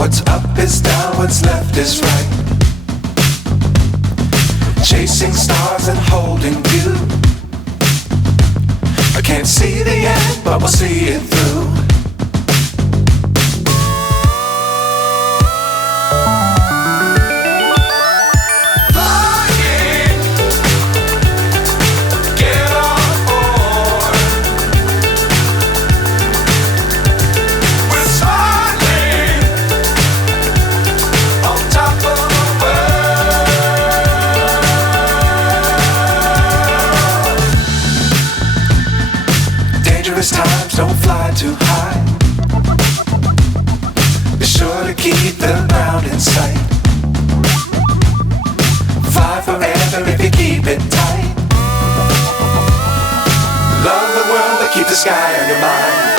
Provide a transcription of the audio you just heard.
What's up is down, what's left is right. Chasing stars and holding you. I can't see the end, but we'll see it through. Times don't fly too high. Be sure to keep the ground in sight. Fly forever if you keep it tight. Love the world but keep the sky on your mind.